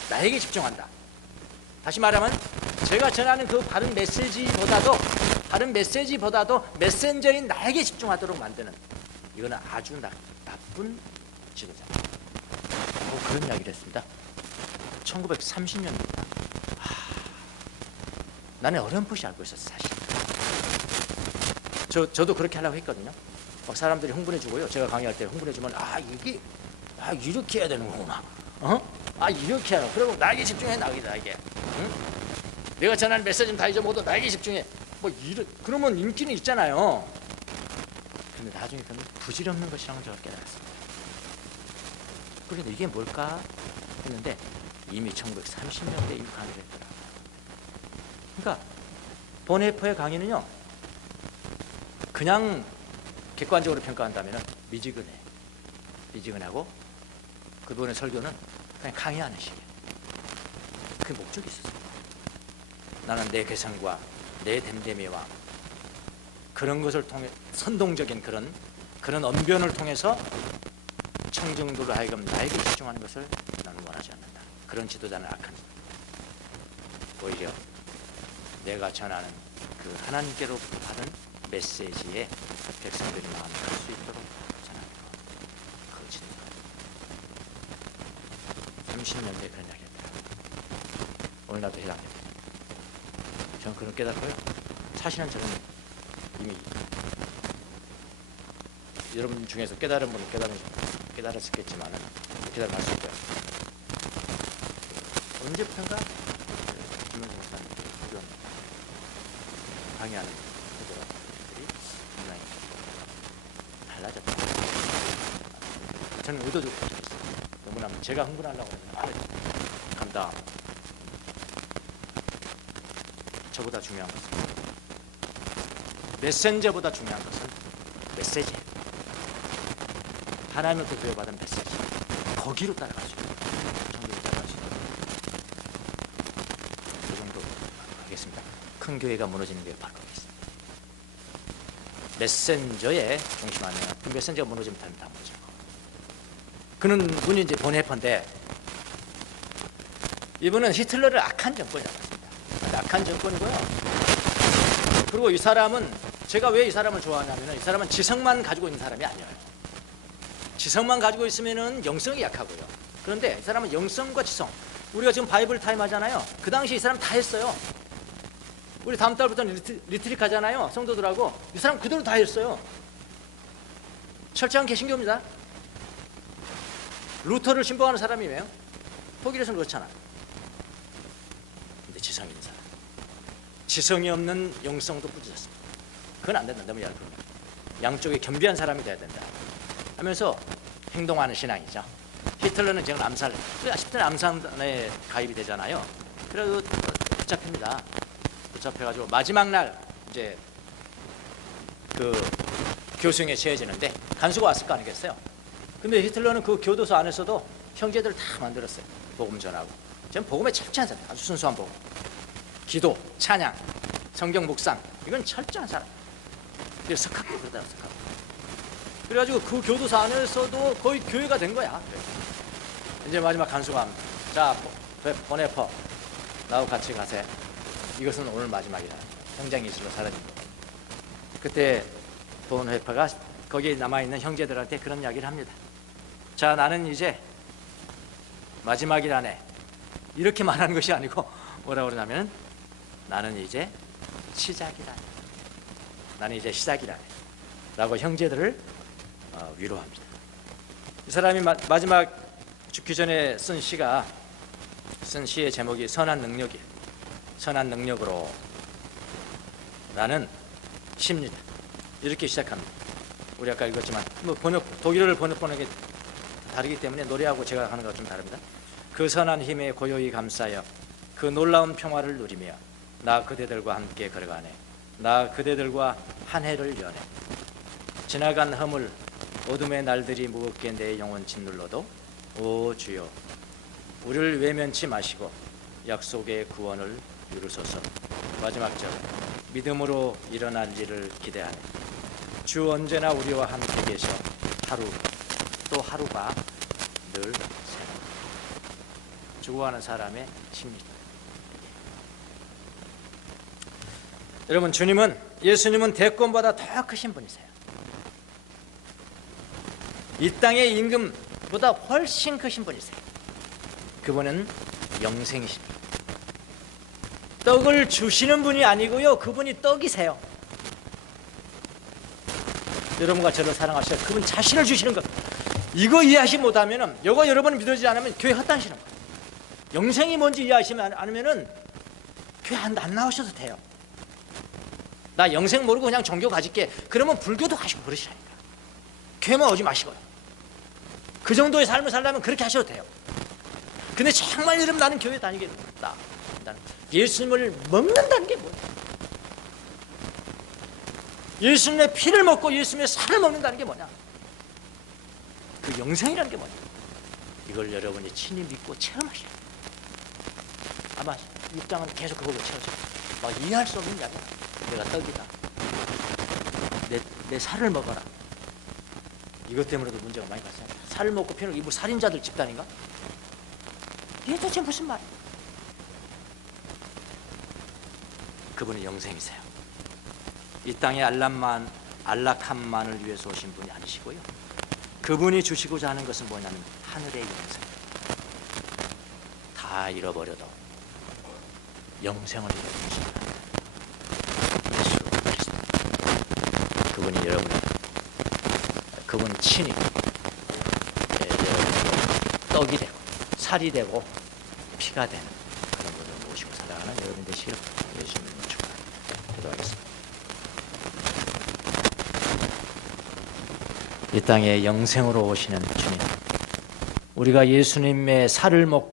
나에게 집중한다. 다시 말하면 제가 전하는 그 바른 메시지보다도 메신저인 나에게 집중하도록 만드는, 이거는 아주 나쁜 지도자. 그런 이야기를 했습니다. 1930년입니다. 나는 어렴풋이 알고 있었어, 사실. 저도 그렇게 하려고 했거든요. 막 사람들이 흥분해주고요. 제가 강의할 때 흥분해주면 이렇게 해야 되는 거구나. 이렇게 하라. 그리고 나에게 집중해, 나에게. 응? 내가 전하는 메시지는 다 잊어먹어도 나에게 집중해. 그러면 인기는 있잖아요. 근데 나중에 그건 부질없는 것이라는 걸 깨달았습니다. 그런데 이게 뭘까 했는데 이미 1930년대 이후 강의를 했더라고요. 그러니까 보네포의 강의는요, 그냥 객관적으로 평가한다면 미지근하고 그분의 설교는 그냥 강의하는 식이에요. 그 목적이 있었어요. 나는 내 개성과 내 댐댐이와 그런 것을 통해 선동적인 그런 언변을 통해서 청중들로 하여금 나에게 집중하는 것을 나는 원하지 않는다. 그런 지도자는 악한. 오히려 내가 전하는 그 하나님께로부터 받은 메시지에 백성들이 마음을 갈 수 있도록 전하는 것. 그 지도자. 30년대에 그런 이야기 했다. 오늘 나도 해당됩니다. 저는 그런 깨닫고요. 사실은 저는 이미 여러분 중에서 깨달은 분은 깨달았겠지만 깨달은 할 수 있고요. 언제부턴가 김영수 목사님 이런 강의하는 분들이 상당히 달라졌다. 저는 의도적으로 그렇게 했어요. 너무나 제가 흥분하려고 하면 감당. 저보다 중요한 것은, 메신저보다 중요한 것은 메시지. 하나님으로부터 부여받은 메시지. 거기로 따라갈 수 있는, 정도로 따라갈 수 있는. 그 정도 하겠습니다. 큰 교회가 무너지는 게 바로 거기있습니다. 메신저에 중심하면, 그 메신저가 무너지면 다 무너질 거. 그는 분이 이제 보네포인데, 이분은 히틀러를 악한 정권이라고 했습니다. 악한 정권이고요. 그리고 이 사람은, 제가 왜 이 사람을 좋아하냐면, 이 사람은 지성만 가지고 있는 사람이 아니에요. 지성만 가지고 있으면은 영성이 약하고요. 그런데 이 사람은 영성과 지성. 우리가 지금 바이블 타임 하잖아요. 그 당시 이 사람 다 했어요. 우리 다음 달부터는 리트릭 하잖아요. 성도들하고. 이 사람 그대로 다 했어요. 철저한 개신교입니다. 루터를 신봉하는 사람이에요. 독일에서는 그렇잖아. 근데 지성이 있는 사람. 지성이 없는 영성도 부지졌습니다. 그건 안 된다. 너무 얇은. 양쪽에 겸비한 사람이 돼야 된다 하면서 행동하는 신앙이죠. 히틀러는 지금 암살, 10대 암살에 가입이 되잖아요. 그래도 붙잡힙니다. 붙잡혀가지고 마지막 날 이제 그 교수형에 처해지는데 간수가 왔을 거 아니겠어요? 근데 히틀러는 그 교도소 안에서도 형제들을 다 만들었어요. 복음 전하고. 저는 복음에 철저한 사람, 아주 순수한 복음. 기도, 찬양, 성경 묵상, 이건 철저한 사람. 그래서 석학도 그러더라고요. 석학. 그래가지고 그 교도소 안에서도 거의 교회가 된 거야. 이제 마지막 간수가 합니다. 자, 보네포, 나하고 같이 가세. 이것은 오늘 마지막이다. 현장 이슬로 사라진 거. 그때 본회파가 거기에 남아있는 형제들한테 그런 이야기를 합니다. 자, 나는 이제 마지막이라네. 이렇게 말하는 것이 아니고 뭐라고 그러냐면 나는 이제 시작이라네. 나는 이제 시작이라네 라고 형제들을 위로합니다. 이 사람이 마지막 죽기 전에 쓴 시의 제목이 선한 능력이에요. 선한 능력으로 나는 십니다. 이렇게 시작합니다. 우리 아까 읽었지만 독일어를 번역하는 게 다르기 때문에 노래하고 제가 하는 거가 좀 다릅니다. 그 선한 힘에 고요히 감싸여 그 놀라운 평화를 누리며 나 그대들과 함께 걸어가네. 나 그대들과 한 해를 여네. 지나간 허물 어둠의 날들이 무겁게 내 영혼 짓눌러도 오 주여 우리를 외면치 마시고 약속의 구원을 이루소서. 마지막 절 믿음으로 일어날 일을 기대하네. 주 언제나 우리와 함께 계셔 하루 또 하루가 늘 새로. 죽어가는 사람의 심리다. 여러분, 예수님은 대권보다 더 크신 분이세요. 이 땅의 임금보다 훨씬 크신 분이세요. 그분은 영생이십니다. 떡을 주시는 분이 아니고요, 그분이 떡이세요. 여러분과 저를 사랑하셔 그분 자신을 주시는 것, 이거 이해하시 못하면, 이거 여러분 믿어지지 않으면 교회 헛다니시는 거예요. 영생이 뭔지 이해하시면 않으면 교회 안 나오셔도 돼요. 나 영생 모르고 그냥 종교 가질게, 그러면 불교도 가시고 그러시라니까. 교회만 오지 마시고요. 그 정도의 삶을 살려면 그렇게 하셔도 돼요. 근데 정말 여러분, 나는 교회 다니겠다, 예수님을 먹는다는 게 뭐예요? 예수님의 피를 먹고 예수님의 살을 먹는다는 게 뭐냐? 그 영생이라는 게 뭐냐? 이걸 여러분이 친히 믿고 체험하셔야 돼요. 아마 입장은 계속 그걸로 채워져요. 막 이해할 수 없는 이야기야. 내가 떡이다, 내 살을 먹어라. 이것 때문에도 문제가 많이 발생합니다. 살을 먹고 피를, 이 뭐 살인자들 집단인가? 이게 도대체 무슨 말이야? 그분이 영생이세요. 이 땅의 안락함만을 위해서 오신 분이 아니시고요, 그분이 주시고자 하는 것은 뭐냐면 하늘의 영생. 다 잃어버려도 영생을 잃어버리십니다. 예수 그리스도. 그분이 그분 친히 떡이 되고 살이 되고 피가 되는 그런 분을 모시고 살아가는 여러분 되시기를 예수님을 축원합니다. 기도하겠습니다. 이 땅에 영생으로 오시는 주님, 우리가 예수님의 살을 먹고